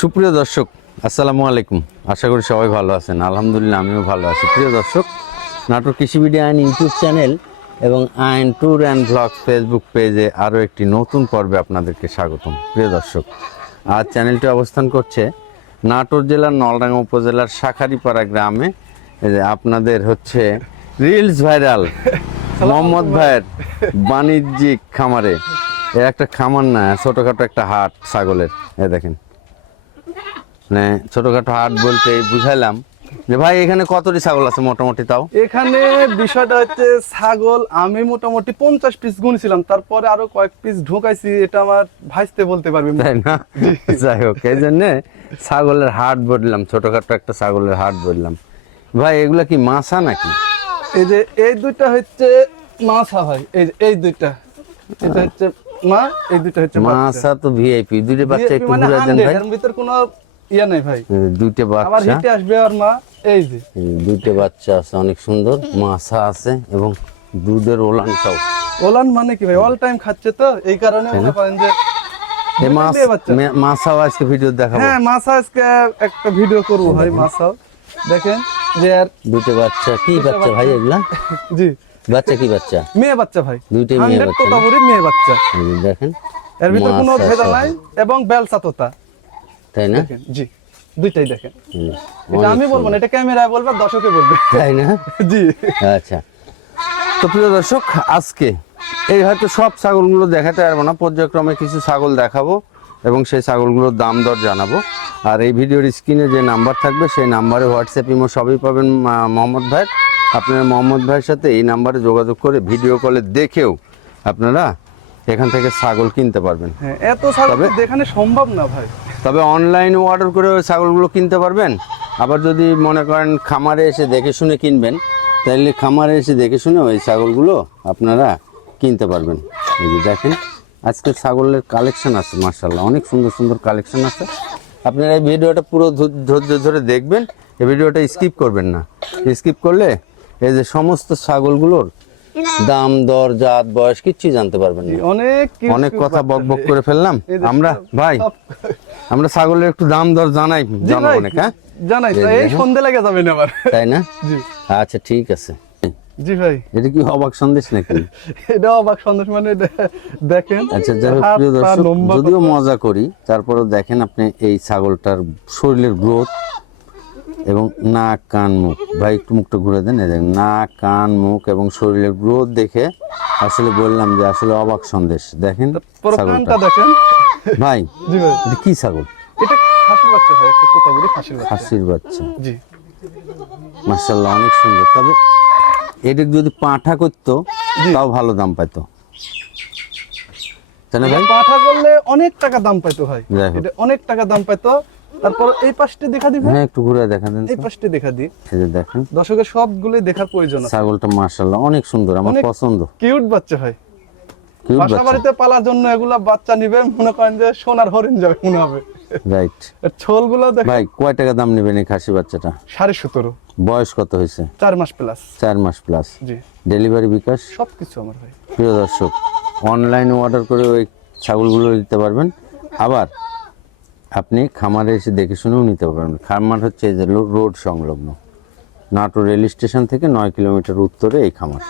সুপ্রিয় দর্শক আসসালামু আলাইকুম। আশা করি সবাই ভালো আছেন। আলহামদুলিল্লাহ আমিও ভালো আছি। প্রিয় দর্শক নাটোর কৃষি ভিডিও আইন ইউটিউব চ্যানেল এবং আইন ট্যুর অ্যান্ড ব্লগ ফেসবুক পেজে আরও একটি নতুন পর্বে আপনাদেরকে স্বাগতম। প্রিয় দর্শক আজ চ্যানেলটি অবস্থান করছে নাটোর জেলার নলডাঙ্গা উপজেলার শাখারিপাড়া গ্রামে। আপনাদের হচ্ছে রিলস ভাইরাল মোহাম্মদ ভাইয়ের বাণিজ্যিক খামারে। এর একটা খামার না ছোটোখাটো একটা হাট ছাগলের। এ দেখেন। মানে ছোটখাটো হাট বলতে বুঝাইলাম যে ভাই এখানে কতটি ছাগল আছে মোটামুটি তাও? এখানে বিষয়টা হচ্ছে ছাগল আমি মোটামুটি পঞ্চাশ পিস গুনছিলাম তারপরে আরও কয়েক পিস ঢুকাইছি এটা আমার ভাইস্তে বলতে পারবি। তাই না? যাই হোক এই জন্যে ছাগলের হাট বললাম ছোটখাটো একটা ছাগলের হাট বললাম ভাই এগুলা কি মাছা নাকি? এই যে এই দুইটা হচ্ছে মাছা ভাই এই যে এই দুইটা। এটা হচ্ছে মা এই দুইটা হচ্ছে। মাছা তো ভিআইপি দুইটা বাচ্চা একটু মানে ঘুরে দেন ভাই। এর ভিতর কোনো ইয়া নাই ভাই। দুইটা আবার বাচ্চা হিটে আসবে আর মা এই যে। দুইটা বাচ্চা আছে অনেক সুন্দর। মাছা আছে এবং দুধের ওলানটাও। ওলান মানে কি ভাই? অল টাইম খাচ্ছে তো এই কারণে মনে করেন যে মাছাও আজকে ভিডিও দেখাবো। হ্যাঁ মাছা আজকে একটা ভিডিও করব ভাই মাছাও। দেখেন যে আর দুইটা বাচ্চা কি বাচ্চা ভাই এগুলা? জি। বাচ্চা কি বাচ্চা? মেয়ে বাচ্চা ভাই। দুইটাই মেয়ে বাচ্চা? মেয়ে বাচ্চা। দেখেন এর ভিতরে কোনো ভেদা নাই এবং বেলসা তোতা। তাই না? জি দুইটাই দেখেন। এটা আমি বলব না এটা ক্যামেরায় বলবে আর দর্শকে বলবে। তাই না? জি। আচ্ছা। তো প্রিয় দর্শক আজকে এই হয়তো সব ছাগলগুলো দেখাতে পারব না পর্যায়ক্রমে কিছু ছাগল দেখাবো এবং সেই ছাগলগুলোর দাম দর জানাব। আর এই ভিডিওর স্ক্রিনে যে নাম্বার থাকবে সেই নাম্বারে হোয়াটসঅ্যাপ ইমো সবই পাবেন মোহাম্মদ ভাইয়ের। আপনারা মোহাম্মদ ভাইয়ের সাথে এই নাম্বারে যোগাযোগ করে ভিডিও কলে দেখেও আপনারা এখান থেকে ছাগল কিনতে পারবেন। হ্যাঁ এত ছাগল দেখানো সম্ভব না ভাই। তবে অনলাইনে অর্ডার করে ওই ছাগলগুলো কিনতে পারবেন। আবার যদি মনে করেন খামারে এসে দেখে শুনে কিনবেন তাহলে খামারে এসে দেখে শুনে ওই ছাগলগুলো আপনারা কিনতে পারবেন। এই যে দেখেন আজকে ছাগলের কালেকশন আছে মার্শাল্লাহ অনেক সুন্দর সুন্দর কালেকশন আছে। আপনারা এই ভিডিওটা পুরো ধৈর্য ধরে দেখবেন এই ভিডিওটা স্কিপ করবেন না। স্কিপ করলে এই যে সমস্ত ছাগলগুলোর দাম দর জাত বয়স কিচ্ছুই জানতে পারবেন না। অনেক অনেক কথা বক বক করে ফেললাম। আমরা ভাই আমরা ছাগলের একটু দাম দর জানাই জি ভাই, হ্যাঁ? জানাই এই সন্ধে লেগে যাবেন আবার। তাই না? জি। আচ্ছা ঠিক আছে। জি ভাই। এটা কি অবাক সন্দেশ নাকি? এটা অবাক সন্দেশ মানে দেখেন আচ্ছা যাই হোক প্রিয় দর্শক যদিও মজা করি তারপরেও দেখেন আপনি এই ছাগলটার শরীরের গ্রোথ এবং নাক কান মুখ। ভাই একটু মুখটা ঘুরে দেন দেখেন নাক কান মুখ এবং শরীরের গ্রোথ দেখে আসলে বললাম যে আসলে অবাক সন্দেশ। দেখেন ছাগলটা। দেখেন। ভাই জি ভাই। এটা কি ছাগল? এটা খাসির বাচ্চা ভাই একটা কথা বলি খাসির বাচ্চা। খাসির বাচ্চা। জি। মার্শাল্লাহ অনেক সুন্দর। তবে এটা যদি পাঁঠা করতো তাও ভালো দাম পাইতো। না ভাই? পাঠা করলে অনেক টাকা দাম পাইতো ভাই। এটা অনেক টাকা দাম পাইতো। তারপর এই পাশটি দেখা দিবে হ্যাঁ একটু ঘুরে দেখা দেন। এই পাশটি দেখা দি এই যে দেখেন। দর্শকের সবগুলোই দেখার প্রয়োজন আছে। ছাগলটা মার্শাল্লাহ অনেক সুন্দর আমার পছন্দ। কিউট বাচ্চা ভাই। কিউট বাসা বাড়িতে পালার জন্য এগুলা বাচ্চা নিবে মনে করেন যে সোনার হরিণ যাবে মনে হবে। রাইট ছোলগুলো দেখ ভাই কয় টাকা দাম নেবেন এই খাসি বাচ্চাটা? সাড়ে সতেরো। বয়স কত হয়েছে? চার মাস প্লাস চার মাস প্লাস জি। ডেলিভারি বিকাশ? সবকিছু আমার ভাই। প্রিয় দর্শক অনলাইনে অর্ডার করে ওই ছাগলগুলো নিতে পারবেন। আবার আপনি খামারে এসে দেখে শুনেও নিতে পারবেন। খামার হচ্ছে যে রোড সংলগ্ন। নাটোর রেল স্টেশন থেকে নয় কিলোমিটার উত্তরে এই খামার।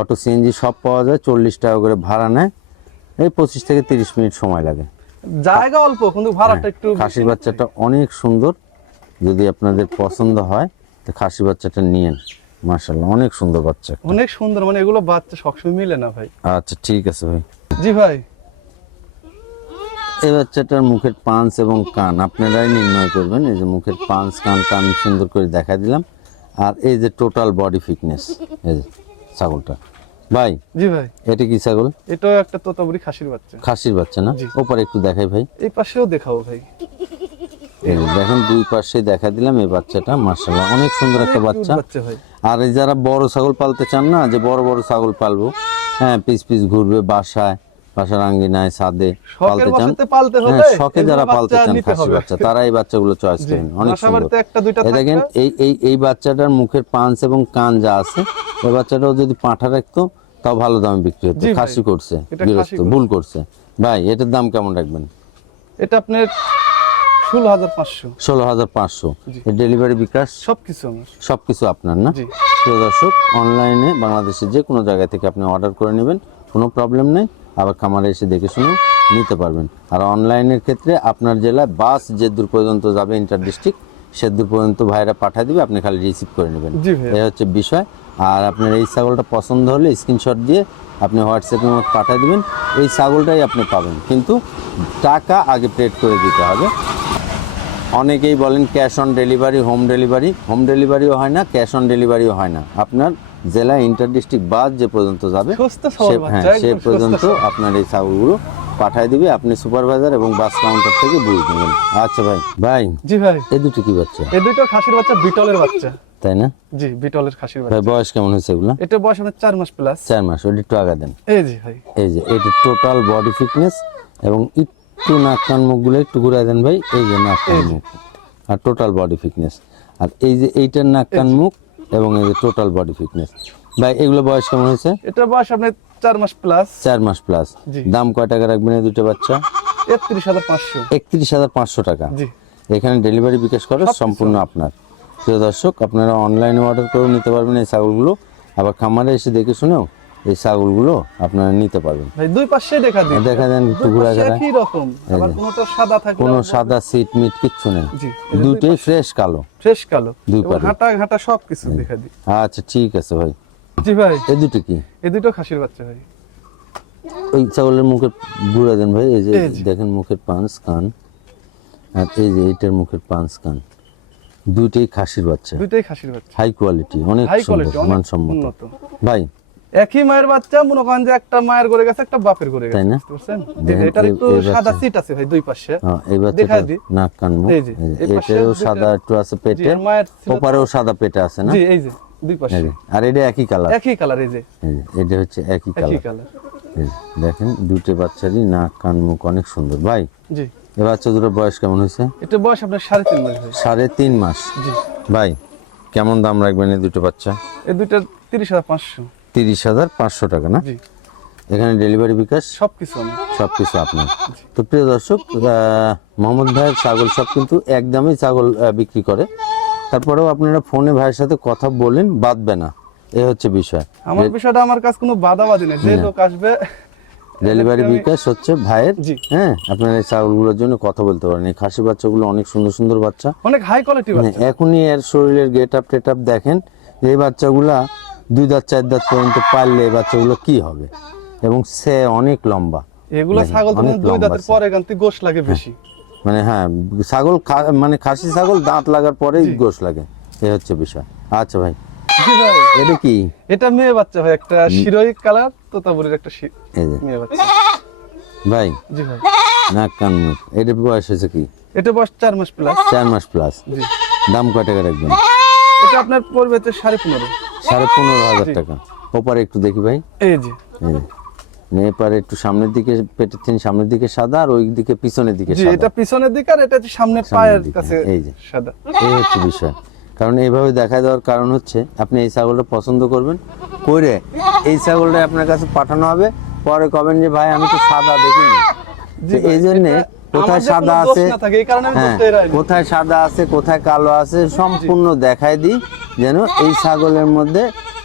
অটো সিএনজি সব পাওয়া যায় চল্লিশ টাকা করে ভাড়া নেয়। এই পঁচিশ থেকে তিরিশ মিনিট সময় লাগে। জায়গা অল্প কিন্তু ভাড়াটা একটু খাসির বাচ্চাটা অনেক সুন্দর। যদি আপনাদের পছন্দ হয় তো খাসি বাচ্চাটা নিয়েন। মার্শাল্লাহ অনেক সুন্দর বাচ্চা অনেক সুন্দর মানে এগুলো বাচ্চা সবসময় মিলে না ভাই? আচ্ছা ঠিক আছে ভাই। জি ভাই। এই বাচ্চাটার মুখের পাঞ্চ এবং কান আপনারাই নির্ণয় করবেন। এই যে মুখের পাঞ্চ কানটা আমি সুন্দর করে দেখা দিলাম। আর এই যে টোটাল বডি ফিটনেস এই যে। ছাগলটা। ভাই জি ভাই। এটা কি ছাগল? এটাও একটা তোতাবুরি খাসির বাচ্চা। খাসির বাচ্চা না? ওপারে একটু দেখাই ভাই। এই পাশেও দেখাও ভাই। দেখেন দুই পাশে দেখা দিলাম এই বাচ্চাটা মার্শাল্লাহ অনেক সুন্দর একটা বাচ্চা। আর এই যারা বড় ছাগল পালতে চান না যে বড় বড় ছাগল পালবো হ্যাঁ পিস পিস ঘুরবে বাসায় বাসার আঙ্গিনায় ছাদে পালতে চান। হ্যাঁ শখে যারা পালতে চান খাসি বাচ্চা তারা এই বাচ্চাগুলো চয়েস করেন অনেক সুন্দর। দেখেন এই এই এই বাচ্চাটার মুখের পাঞ্চ এবং কান যা আছে এই বাচ্চাটাও যদি পাঁঠা রাখতো তাও ভালো দামে বিক্রি হতো। খাসি করছে গৃহস্থ ভুল করছে। ভাই এটার দাম কেমন রাখবেন? এটা আপনার ষোলো হাজার পাঁচশো। ষোলো হাজার পাঁচশো। ডেলিভারি বিকাশ? সবকিছু আমার। সব কিছু আপনার না? প্রিয় দর্শক অনলাইনে বাংলাদেশের যে কোনো জায়গা থেকে আপনি অর্ডার করে নেবেন কোনো প্রবলেম নেই। আবার খামারে এসে দেখে শুনে নিতে পারবেন। আর অনলাইনের ক্ষেত্রে আপনার জেলায় বাস যে দূর পর্যন্ত যাবে ইন্টার ডিস্ট্রিক্ট সে দূর পর্যন্ত ভাইরা পাঠিয়ে দিবে আপনি খালি রিসিভ করে নেবেন। এই হচ্ছে বিষয়। আর আপনার এই ছাগলটা পছন্দ হলে স্ক্রিনশট দিয়ে আপনি হোয়াটসঅ্যাপের মধ্যে পাঠিয়ে দিবেন। এই ছাগলটাই আপনি পাবেন। কিন্তু টাকা আগে পেড করে দিতে হবে। অনেকেই বলেন cash on delivery home delivery home ডেলিভারিও হয় না ক্যাশ অন ডেলিভারিও হয় না। আপনার জেলা ইন্টার ডিস্ট্রিক্ট বাস যে পর্যন্ত যাবে হ্যাঁ সে পর্যন্ত আপনার এই ছাগলগুলো পাঠিয়ে দিবে আপনি সুপারভাইজার এবং বাস কাউন্টার থেকে বুঝে নেবেন। আচ্ছা ভাই ভাই জি ভাই। এই দুটো কি বাচ্চা? এই দুটো খাসির বাচ্চা বিটলের বাচ্চা। তাই না? জি বিটলের খাসির বাচ্চা। ভাই বয়স কেমন হয়েছে এগুলো? এটা বয়স আপনার চার মাস প্লাস চার মাস ওটা একটু আগা দেন। এই জি ভাই। এই যে এটা টোটাল বডি ফিটনেস এবং একটু নাক কান মুখগুলো একটু ঘুরায় দেন ভাই এই যে নাক কান মুখ। আর টোটাল বডি ফিটনেস আর এই যে এইটার নাক কান মুখ এবং এই যে টোটাল বডি ফিটনেস ভাই এগুলো বয়স কেমন হয়েছে? এটা বয়স আপনি চার মাস প্লাস চার মাস প্লাস দাম কয় টাকা রাখবেন এই দুটো বাচ্চা? একত্রিশ হাজার পাঁচশো। একত্রিশ হাজার পাঁচশো টাকা। এখানে ডেলিভারি বিকাশ করে সম্পূর্ণ আপনার। প্রিয় দর্শক আপনারা অনলাইনে অর্ডার করেও নিতে পারবেন এই ছাগলগুলো। আবার খামারে এসে দেখে শুনেও এই ছাগলগুলো আপনারা নিতে পারবেন। দুই পাশে দেখা দিন। দেখা দেন একটু ঘুরা পাশে একই রকম আবার কোনোটা সাদা থাকলে কোনো সাদা সিট মিট কিচ্ছু নেই। জি দুটোই ফ্রেশ কালো। ফ্রেশ কালো। দুই পারে। হাঁটা ঘাটা সব কিছু দেখা দিই। আচ্ছা ঠিক আছে ভাই। জি ভাই। এই দুটো কি? এই দুটো খাসির বাচ্চা ভাই। ওই ছাগলের মুখের ঘুরে দেন ভাই এই যে দেখেন মুখের পাঁচ কান। আর এই যে এইটার মুখের পাঁচ কান। দুইটাই খাসির বাচ্চা। দুইটাই খাসির বাচ্চা। হাই কোয়ালিটি অনেক সুন্দর মানসম্মত। ভাই একই মায়ের বাচ্চা মনে করেন যে একটা মায়ের করে গেছে একটা বাপের করে গেছে বুঝতে পারছেন? দেখেন, এটার একটু সাদা সিট আছে ভাই দুই পাশে। হ্যাঁ, বাচ্চাটা দিই। নাক কান মুখ। এই যে, এই পাশে এটারও সাদা একটু আছে পেটে। ওপারেও সাদা পেটে আছে না? জি এই যে দুই পাশে। আর এটা একই কালার। একই কালার এই যে। এটা হচ্ছে একই একই কালার। কালার। দেখেন দুটো বাচ্চারই নাক কান মুখ অনেক সুন্দর। ভাই জি। এ বাচ্চা দুটোর বয়স কেমন হয়েছে? এটা বয়স আপনার সাড়ে তিন মাস ভাই। সাড়ে তিন মাস। জি। ভাই কেমন দাম রাখবেন এই দুটো বাচ্চা? এই দুটো তিরিশ হাজার পাঁচশো। তিরিশ হাজার পাঁচশো টাকা না? এখানে ডেলিভারি বিকাশ? সব কিছু সব কিছু আপনার তো প্রিয় দর্শক মোহাম্মদ ভাইয়ের ছাগল সব কিন্তু একদমই ছাগল বিক্রি করে। তারপরেও আপনারা ফোনে ভাইয়ের সাথে কথা বলেন বাঁধবে না। এ হচ্ছে বিষয়। আমার বিষয়টা আমার কাছে কোনো বাধাবাধি নেই। যে লোক আসবে ডেলিভারি বিকাশ হচ্ছে ভাইয়ের। হ্যাঁ আপনারা এই ছাগলগুলোর জন্য কথা বলতে পারেন। এই খাসি বাচ্চাগুলো অনেক সুন্দর সুন্দর বাচ্চা। অনেক হাই কোয়ালিটি মানে বাচ্চা। এখনই এর শরীরের গেট আপ টেট আপ দেখেন। এই বাচ্চাগুলা দুই দাঁত চার দাঁত পর্যন্ত পারলে বাচ্চাগুলো কি হবে? এবং সে অনেক লম্বা। এগুলো ছাগল দুই দাঁতের। পরে গান্তি গোশ লাগে বেশি। মানে হ্যাঁ ছাগল মানে খাসি ছাগল দাঁত লাগার পরেই গোশ লাগে। এই হচ্ছে বিষয়। আচ্ছা ভাই এটা কি? এটা মেয়ে বাচ্চা ভাই একটা শিরোই কালার তোতাপুরির একটা মেয়ে বাচ্চা। ভাই জি ভাই। নাক কান মুখ এটা বয়স হয়েছে কি? এটা বয়স চার মাস প্লাস চার মাস প্লাস দাম কয় টাকা রাখবেন? এটা আপনার পড়বে হচ্ছে সাড়ে পনেরো। সাড়ে পনেরো হাজার টাকা। ওপারে একটু দেখি ভাই। এই যে। এপারে একটু সামনের দিকে পেটের থিন সামনের দিকে সাদা আর ওই দিকে পিছনের দিকে সাদা। এটা পিছনের দিকে আর এটা সামনের পায়ের কাছে এই যে। সাদা। এই হচ্ছে বিষয়। কারণ এইভাবে দেখা দেওয়ার কারণ হচ্ছে আপনি এই ছাগলটা পছন্দ করবেন করে এই ছাগলটা আপনার কাছে পাঠানো হবে পরে কবেন যে ভাই আমি তো সাদা দেখিনি। এই জন্য কোথায় সাদা আছে? হ্যাঁ। কোথায় সাদা আছে কোথায় কালো আছে সম্পূর্ণ দেখায় দিই যেন এই ছাগলের মধ্যে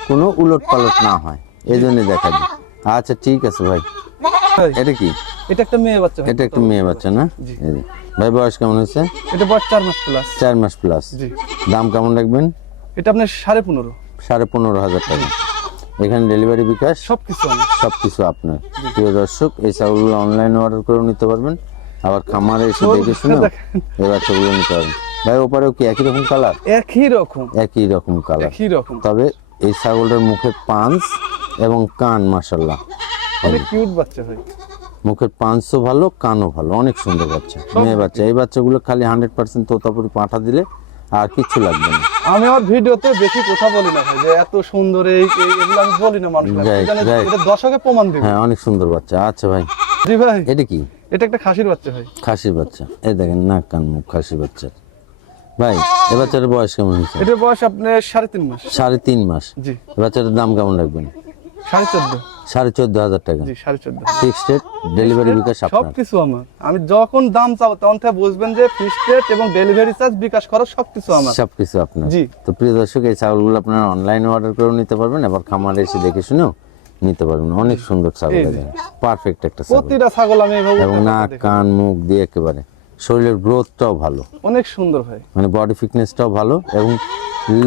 কোনো উলট পালট না হয়। এই জন্য দেখা দিই। আচ্ছা ঠিক আছে ভাই। এটা কি? এটা একটা মেয়ে বাচ্চা এটা একটু মেয়ে বাচ্চা না। ভাই বয়স কেমন হয়েছে? এটা বয়স চার মাস প্লাস চার মাস প্লাস দাম কেমন রাখবেন? এটা আপনার সাড়ে পনেরো। সাড়ে পনেরো হাজার টাকা। এখানে ডেলিভারি বিকাশ? সব কিছু সব কিছু আপনার। প্রিয় দর্শক এই চাউলগুলো অনলাইনে অর্ডার করে নিতে পারবেন। আবার খামারে এসে দেখে শুনে। এই বাচ্চাগুলো নিতে পারবেন ভাই ওপারেও কি একই রকম কালার একই রকম। একই রকম কালার একই রকম। তবে এই ছাগলটার মুখের পাঞ্চ এবং কান মাসাল্লাহ অনেক কিউট বাচ্চা ভাই মুখের পাঞ্চও ভালো কানও ভালো অনেক সুন্দর বাচ্চা মেয়ে বাচ্চা। এই বাচ্চাগুলো খালি হান্ড্রেড পার্সেন্ট তোতাপুরি পাঠা দিলে আর কিচ্ছু লাগবে না। আমি আমার ভিডিওতে বেশি কথা বলি না যে এত সুন্দর এই এগুলো আমি বলি না মানুষ. দর্শকে প্রমাণ দিবে। হ্যাঁ অনেক সুন্দর বাচ্চা। আচ্ছা ভাই জি ভাই। এটা কি? এটা একটা খাসির বাচ্চা ভাই। খাসির বাচ্চা। এই দেখেন নাক কান মুখ খাসির বাচ্চার ভাই এ বাচ্চাটার বয়স কেমন হয়েছে? এটার বয়স আপনার সাড়ে তিন মাস। সাড়ে তিন মাস। জি। এ বাচ্চাটার দাম কেমন রাখবেন? সাড়ে চোদ্দ। সাড়ে চোদ্দ হাজার টাকা। জি সাড়ে চোদ্দ। ফিক্সড রেট ডেলিভারি বিকাশ সব কিছু আমার। আমি যখন দাম চাবো তখন থেকে বুঝবেন যে ফিক্সড রেট এবং ডেলিভারি চার্জ বিকাশ খরচ সবকিছু আমার। সবকিছু আপনার। জি। তো প্রিয় দর্শক এই ছাগলগুলো আপনারা অনলাইনে অর্ডার করেও নিতে পারবেন আবার খামারে এসে দেখে শুনেও নিতে পারবেন। অনেক সুন্দর ছাগল পারফেক্ট একটা ছাগল। প্রতিটা ছাগল আমি এবং নাক কান মুখ দিয়ে একেবারে। শরীরের গ্রোথটাও ভালো। অনেক সুন্দর ভাই মানে বডি ফিটনেসটাও ভালো এবং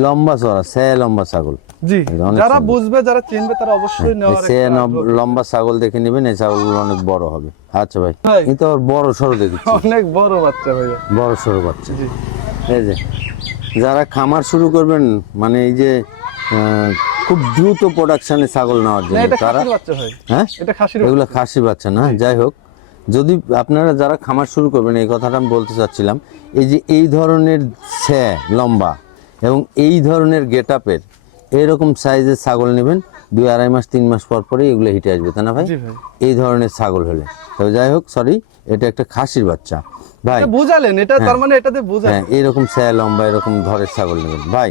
লম্বা চড়া সে লম্বা ছাগল। জি। যারা বুঝবে যারা চিনবে তারা অবশ্যই নেওয়ার সে লম্বা ছাগল দেখে নেবেন এই ছাগলগুলো অনেক বড় হবে। আচ্ছা ভাই ভাই। কিন্তু আবার বড় সড়ো দেখেছি। অনেক বড় বাচ্চা ভাইয়া। বড় সড়ো বাচ্চা। জি। এই যে যারা খামার শুরু করবেন মানে এই যে খুব দ্রুত প্রোডাকশনে ছাগল নেওয়ার জন্য। তারা হ্যাঁ। এগুলো খাসি বাচ্চা না যাই হোক। যদি আপনারা যারা খামার শুরু করবেন এই কথাটা আমি বলতে চাচ্ছিলাম এই যে এই ধরনের ছ্যা লম্বা এবং এই ধরনের গেট আপের এইরকম সাইজের ছাগল নেবেন দুই আড়াই মাস তিন মাস পর পরে এগুলো হিটে আসবে তাই না ভাই? এই ধরনের ছাগল হলে। তবে যাই হোক সরি এটা একটা খাসির বাচ্চা। ভাই বুঝালেন এটা তার মানে এটাতে হ্যাঁ বুঝালেন এরকম ছ্যা লম্বা এরকম ধরের ছাগল নেবেন। ভাই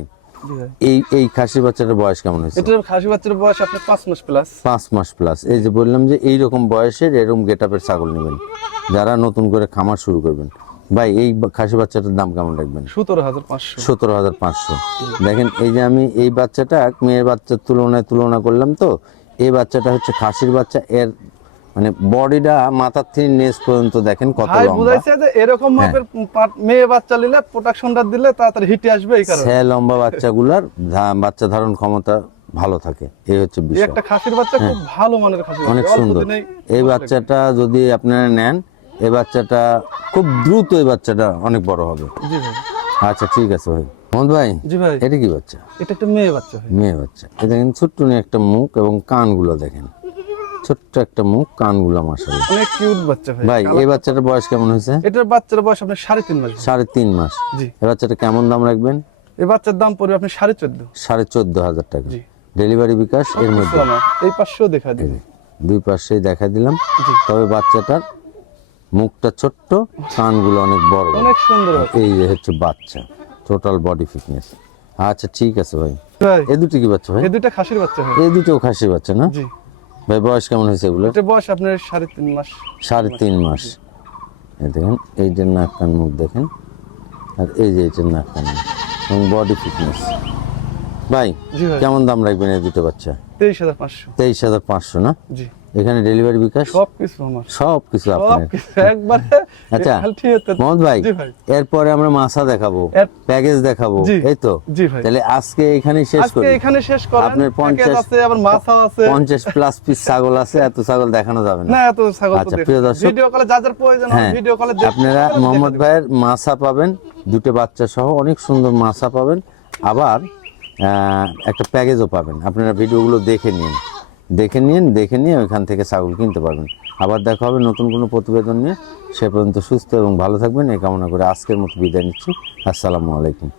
এই এই খাসির বাচ্চাটার বয়স কেমন হয়েছে? এটার খাসি বাচ্চার বয়স আপনার পাঁচ মাস প্লাস পাঁচ মাস প্লাস এই যে বললাম যে এই রকম বয়সের এরকম গেট আপের ছাগল নেবেন। যারা নতুন করে খামার শুরু করবেন। ভাই এই খাসি বাচ্চাটার দাম কেমন রাখবেন? সতেরো হাজার পাঁচশো। সতেরো হাজার পাঁচশো। দেখেন এই যে আমি এই বাচ্চাটা মেয়ের বাচ্চার তুলনায় তুলনা করলাম তো এই বাচ্চাটা হচ্ছে খাসির বাচ্চা এর মানে বডিটা মাথার থেকে নেস পর্যন্ত দেখেন কত লম্বা। বুঝাইছে যে এরকম হ্যাঁ। মাপের মেয়ে বাচ্চা নিলে প্রোডাকশনটা দিলে তাড়াতাড়ি হিটে আসবে এই কারণে। সে লম্বা বাচ্চাগুলার বাচ্চা ধারণ ক্ষমতা ভালো থাকে। এই হচ্ছে বিষয়। একটা খাসির বাচ্চা খুব ভালো মানের হ্যাঁ। অনেক সুন্দর। এই বাচ্চাটা যদি আপনারা নেন এই বাচ্চাটা খুব দ্রুত এই বাচ্চাটা অনেক বড় হবে। জি ভাই। আচ্ছা ঠিক আছে ভাই। মোহাম্মদ ভাই জি ভাই। এটা কি বাচ্চা? এটা একটা মেয়ে বাচ্চা মেয়ে বাচ্চা। এটা কিন্তু ছোট্ট নিয়ে একটা মুখ এবং কানগুলো দেখেন। ছোট্ট একটা মুখ কানগুলো মাসাল্লাহ অনেক কিউট বাচ্চা ভাই। ভাই এই বাচ্চাটার বয়স কেমন হয়েছে? এটার বাচ্চার বয়স আপনার সাড়ে তিন মাস। সাড়ে তিন মাস। জি। এই বাচ্চাটা কেমন দাম রাখবেন? এই বাচ্চার দাম পড়বে আপনি সাড়ে চোদ্দ। সাড়ে চোদ্দ হাজার টাকা। ডেলিভারি বিকাশ এর মধ্যে। এই পাঁচশো দেখা দিবে দুই পাশেই দেখা দিলাম। তবে বাচ্চাটার মুখটা ছোট্ট কানগুলো অনেক বড়। অনেক সুন্দর এই হচ্ছে বাচ্চা টোটাল বডি ফিটনেস আচ্ছা ঠিক আছে ভাই। এ দুটো কি বাচ্চা ভাই? এই দুটো খাসির বাচ্চা ভাই এই দুটো খাসি বাচ্চা না? জি। ভাই বয়স কেমন হয়েছে এগুলো? এটা বয়স আপনার সাড়ে তিন মাস। সাড়ে তিন মাস। এই দেখেন এইটার নাক কান মুখ দেখেন আর এই যে এইটার নাক কান মুখ এবং বডি ফিটনেস ভাই ভাই। কেমন দাম রাখবেন এই দুটো বাচ্চা? তেইশ হাজার পাঁচশো। তেইশ হাজার পাঁচশো না? জি। এখানে ডেলিভারি বিকাশ? সব কিছু আমার। সব কিছু সব আপনার একবারে আচ্ছা। মোহাম্মদ ভাই এরপরে আমরা মাছা দেখাবো প্যাকেজ দেখাবো এই তো? তাহলে আজকে এখানেই শেষ আজকে করি। এখানে শেষ করেন আপনার প্যাকেজ 50 আছে আবার আছে। পঞ্চাশ প্লাস পিস ছাগল আছে এত ছাগল দেখানো যাবে না। না এত ছাগল আচ্ছা, প্রিয় দর্শক। ভিডিও কলে যা যার প্রয়োজন হ্যাঁ ভিডিও কলে আপনারা মোহাম্মদ ভাইয়ের মাছা পাবেন দুটো বাচ্চা সহ অনেক সুন্দর মাছা পাবেন। আবার একটা প্যাকেজও পাবেন। আপনারা ভিডিওগুলো দেখে নিন। দেখে নিন, দেখে নিয়ে ওইখান থেকে ছাগল কিনতে পারবেন। আবার দেখা হবে নতুন কোনো প্রতিবেদন নিয়ে। সে পর্যন্ত সুস্থ এবং ভালো থাকবেন। এই কামনা করে আজকের মতো বিদায় নিচ্ছি। আসসালামু আলাইকুম।